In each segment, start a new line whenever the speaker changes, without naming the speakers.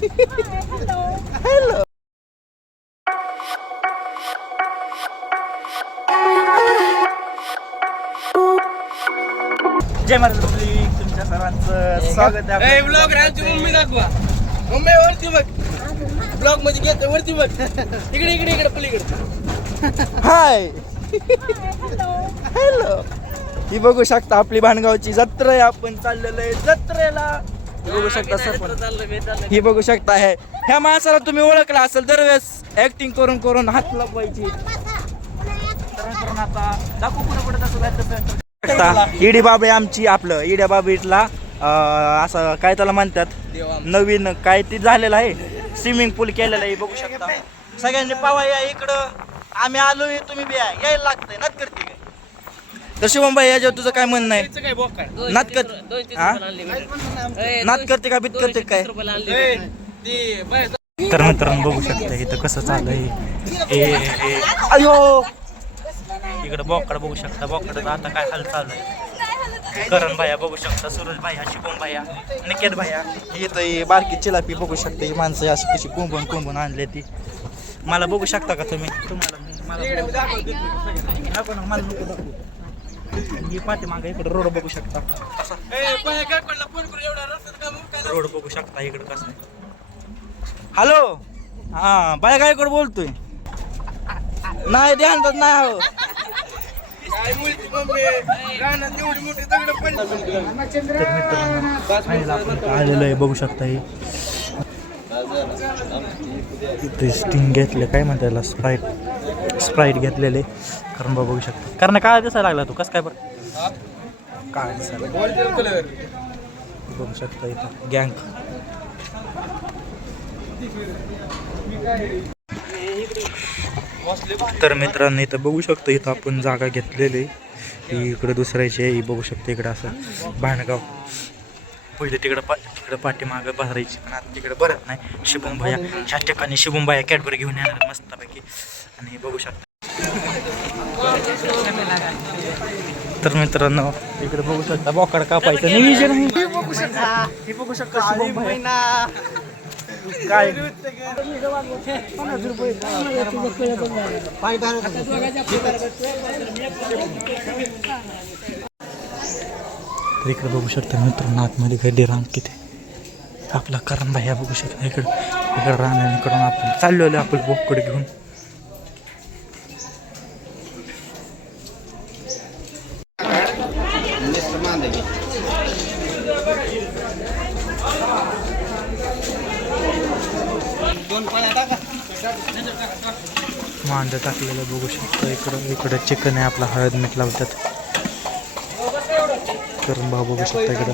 Hello जय Maharaj public तुमच्या सर्वांचं स्वागत आहे
ब्लॉग राहायची मुंबई दाखवा. मुंबई वरती बघ. ब्लॉगमध्ये घेतो वरती बघ. इकडे इकडे इकडे पलीकडे.
हाय. हॅलो ही बघू शकता आपली भाणगावची जत्रा आहे. आपण चाललेलो आहे जत्रेला. बघू शकता सर ही बघू शकता आहे ह्या माणसाला तुम्ही ओळखला असेल दरवेळेस ऍक्टिंग करून करून हात लपवायची इडी बाबे आमची आपलं. इड्या बाबीतला अं, असं काय त्याला म्हणतात? नवीन काय ते झालेलं आहे. स्विमिंग पूल केलेलं आहे बघू शकता. सगळ्यांनी पावा या इकडं. आम्ही आलोय तुम्ही बी. यायला लागतंय नात करते काय तर शिवम भाई याच्यावर तुझं काय म्हणणं आहे?
काय बोक
नात कर हा? नात करते का बीत करते काय?
ए, ती बाय
तर मित्रांनो बघू शकता इथं कसं चालू आहे अयो! इकडे बोकड बघू शकता बोकडाचा आता काय हाल चालू आहे. करण भाया बघू शकता सूरज भाया शिवम भाया निकेत भाया. इथं ही बारकी चिलापी बघू शकता ही माणसं अशी कशी कोंबून कोंबून आणले ती. मला बघू शकता का तुम्ही? तुम्हाला मला नको ना, मला नको दाखवू. ही पाठीमागं इकडे रोड बघू शकता. रोड बघू शकता इकडे कसं हॅलो? हा बाय काय कडे बोलतोय नाही ध्यान देत नाही हो तर आलेलो आहे बघू शकता हे. इथे स्टिंग घेतले काय म्हणता याला? स्प्राईट स्प्राईट घेतलेले. कारण बघू शकतो. कारण काय दिसायला लागला तू कसं काय बरं? काय दिसायला बघू शकता इथं. गँग तर मित्रांनो इथं बघू शकतो इथं आपण जागा घेतलेली. ही इकडं दुसऱ्याची आहे ही बघू शकतो इकडं असं. भांडगाव पहिले तिकडं पा तिकडं पाठीमागं बसरायची पण आता तिकडं बरत नाही. शिबुम भैया ह्या ठिकाणी शिबुम भैया कॅडबरी घेऊन येणार मस्तपैकी. आणि बघू शकता. तर मित्रांनो इकडे बघू शकता बोकड कापायचं. नियोजन आहे. हे बघू शकता शुभम भैया. काय? तर इकडे बघू शकता मित्रांनो आतमध्ये गड्डी रान किती. आपला करण ह्या बघू शकता इकडं. इकडं रान इकडून आपण चाललेलो आपण बोकड घेऊन.
दोन
मांड टाकलेलं बघू शकतो इकडं. इकडं चिकन आहे आपला हळद मीठ लावतात. करून भाऊ बघू शकता इकडं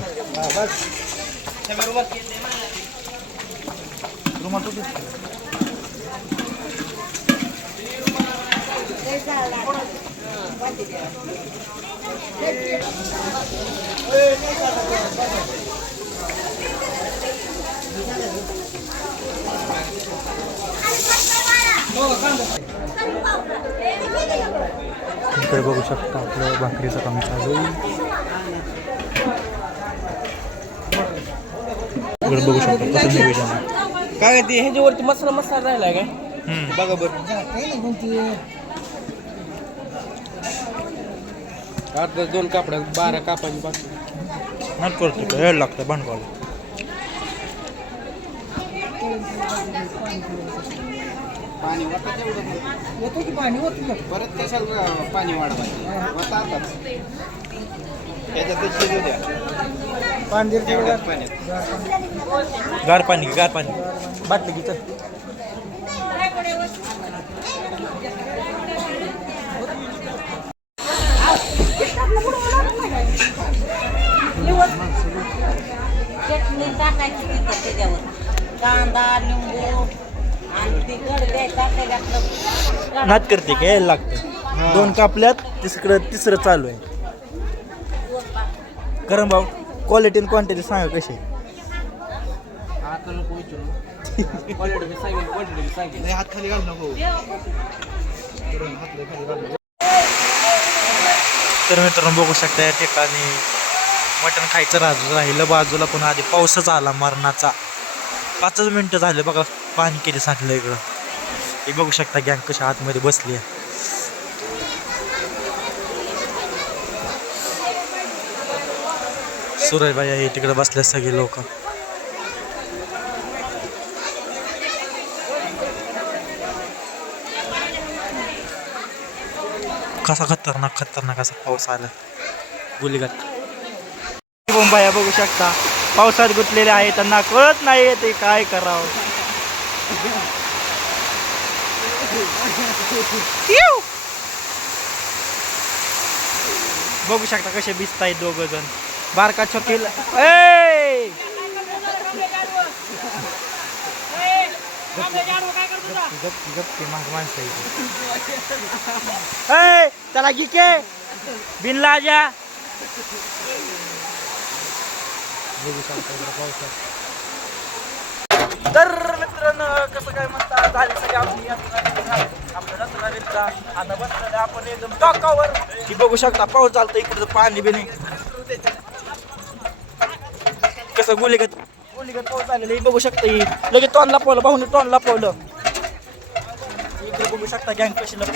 इकडे बघू शकता आपलं भाकरीचं काम चालू इकडे बघू शकता. कसं आहे.
काय ते ह्याच्यावरती मसाला मसाला राहिलाय काय?
हम्म.
बघा बरं. आता दोन कापडा बारा कापाची बाकी.
नाही करतो का? वेळ लागतं भांडवल.
पाणी येतो की पाणी? परत कशाला पाणी वाढवायचं. होता आताच याच्यात शिजू द्या.
गार पाणी गार पाणी बाटली की चल.
चटणी टाकायची तिथं त्याच्यावर कांदा लिंबू आणि ती गडबे टाकायला
नात करते का? यायला लागतं. दोन कापल्यात तिसकडं तिसरं चालू आहे. करम भाऊ. क्वालिटी आणि क्वांटिटी सांगा कशी? आहे?
आता नको विचारू क्वालिटी सांगेल क्वांटिटी सांगेल हात खाली नको
तर मित्रांनो बघू शकता या ठिकाणी मटण खायचं राजू राहिलं. बाजूला पण आधी पाऊसच आला मरणाचा. पाचच मिनटं झाले बघा पाणी किती सांगलं इकडं. हे बघू शकता गँग कशा आतमध्ये बसली आहे. सुरयबाई आहे तिकडे बसले सगळे लोक. कसा खतरनाक खतरनाक असा पाऊस आला. गुलीगत मुंबई बघू शकता. पावसात गुंतलेले आहे त्यांना कळत नाही ते काय करावं! बघू शकता कसे भिजतायत दोघ जण बारका छोकील ए त्याला घे के. बिनला जा तर मित्रांनो कसं काय म्हणता? झाली सगळी आपली यात्रा आता बसलेलं आपण एकदम टॉकावर की बघू शकता पाऊस चालतं इकडचं पाणी बिणी कसं गुलीगत गुलीगत पाऊस झालेलं हे बघू शकता ही. लगेच तोंड लपवलं भाऊने तोंड लपवलं इकडे बघू शकता गँग कशी लप